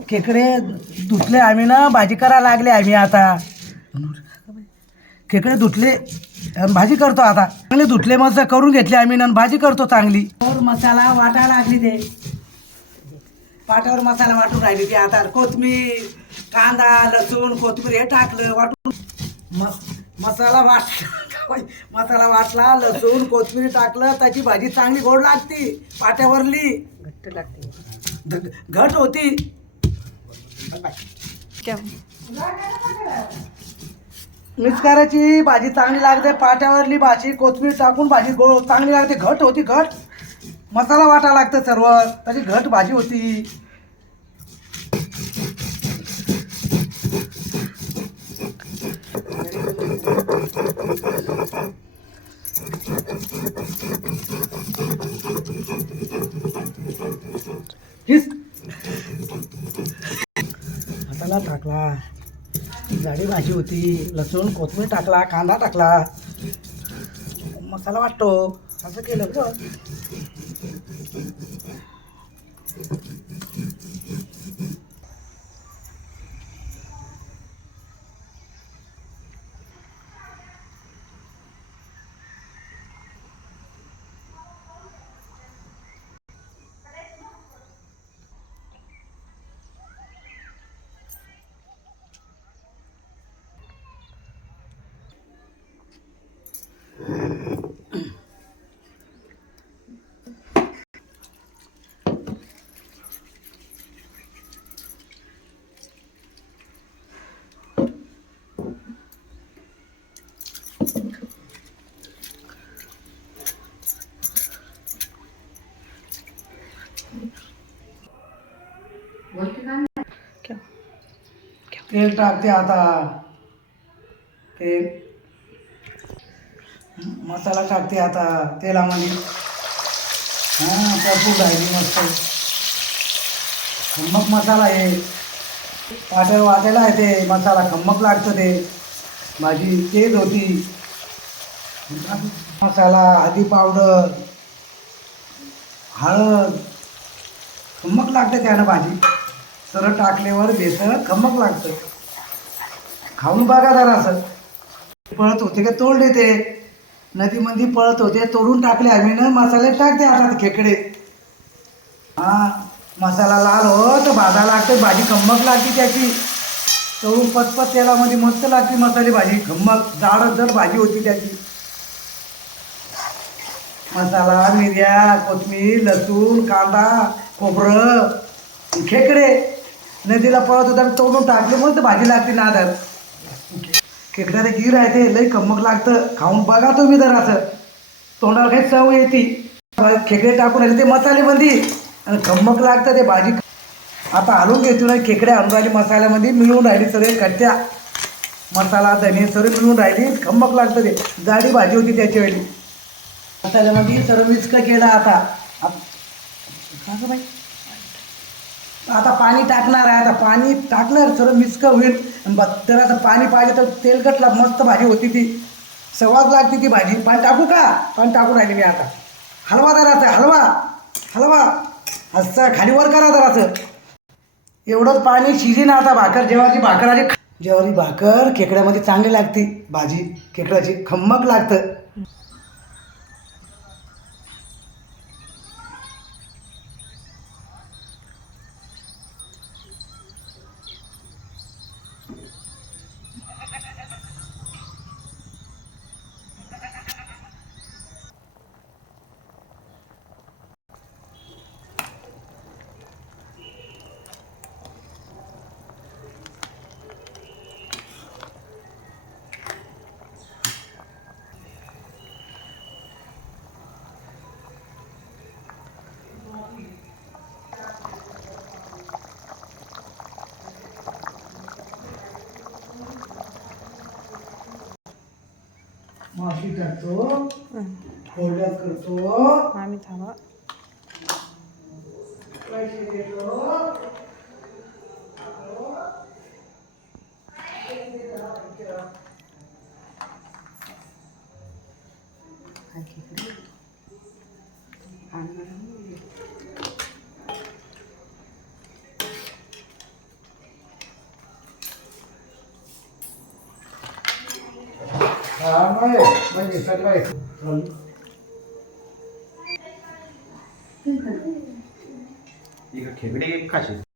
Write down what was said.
खेकडे धुतले आम्ही ना, भाजी करायला लागले आम्ही आता. खेकडे धुतले आणि भाजी करतो आता. चांगले धुतले मस्त करून घेतले आम्ही ना, भाजी करतो चांगली. और मसाला वाटायला लागली ते पाटावर मसाला वाटून राहिली ती. आता कोथमीर, कांदा, लसूण, कोथमीर हे टाकलं वाटून. मसाला वाटला, लसूण कोथमीर टाकलं, त्याची भाजी चांगली गोड लागती. पाट्यावरली घट्ट लागते, घट होती. मिक्स करायची, भाजी चांगली लागते. पाट्यावरली भाजी कोथमीर टाकून भाजी गोड चांगली लागते, घट होती. घट मसाला वाटा लागतं सर्व, त्याची घट भाजी होती. मसाला टाकला, जाडी भाजी होती, लसूण कोथमीर टाकला, कांदा टाकला, मसाला वाटतो. असं केलं बघ. तेल टाकते आता. तेल मसाला टाकते आता तेलामध्ये. हां, परतून राहिली मस्त. खम्मक मसाला आहे, पाट्यावर वाटायला आहे ते मसाला. खम्मक लागतं ते भाजी, तेज होती. मसाला, हळदी पावडर, हळद, खम्मक लागतं त्यानं भाजी. सरळ टाकल्यावर बेसन खम्मक लागतं. खाऊन बघा जरासं. पळत होते का तोडले ते नदीमध्ये, पळत होते तोडून टाकले आम्ही ना. मसाले टाकते आता ते खेकडे. हां, मसाला लाल हो तर भाजायला लागते, भाजी खम्मक लागते त्याची. तळून पचपच तेलामध्ये मस्त लागते मसाले भाजी. खम्मक जाड भाजी होती त्याची. मसाला, मिऱ्या, कोथमीर, लसूण, कांदा, खोबरं, खेकडे नदीला पळत होता तोडून टाकले, मस्त भाजी लागते नादात. खेकड्याचं गिर आहे ते, लई खम्मक लागतं. खाऊन बघा तुम्ही जरासं, तोंडाला काही चव येते. खेकडे टाकून राहिले ते मसालेमध्ये आणि खम्मक लागतं ते भाजी. आता हलवून घेतो ना, खेकड्या हलून राहिली मसाल्यामध्ये, मिळून राहिली सगळे कट्ट्या. मसाला धने सर्व मिळून राहिली, खम्मक लागतं ते. जाडी भाजी होती त्याच्या वेळी. मसाल्यामध्ये सर्व मिक्स केलं आता. आता पाणी टाकणार आहे. आता पाणी टाकलं सर्व मिक्स होईल. तर आता पाणी पाहिजे तर तेलकटला मस्त भाजी होती ती. स्वाद लागते ती भाजी. पाणी टाकू का? पाणी टाकून राहिले मी आता. हलवा जराचं, हलवा असं खाली वर करा जराचं. एवढंच पाणी शिजी ना. आता भाकर, जेवारी भाकर खेकड्यामध्ये चांगली लागते भाजी. खेकड्याची खम्मक लागतं. माशी टाकतो, कोरड्यात करतो आम्ही. थांबा, पैसे देतो. हा म्हणजे सगळं आहे. खेकडे खाशी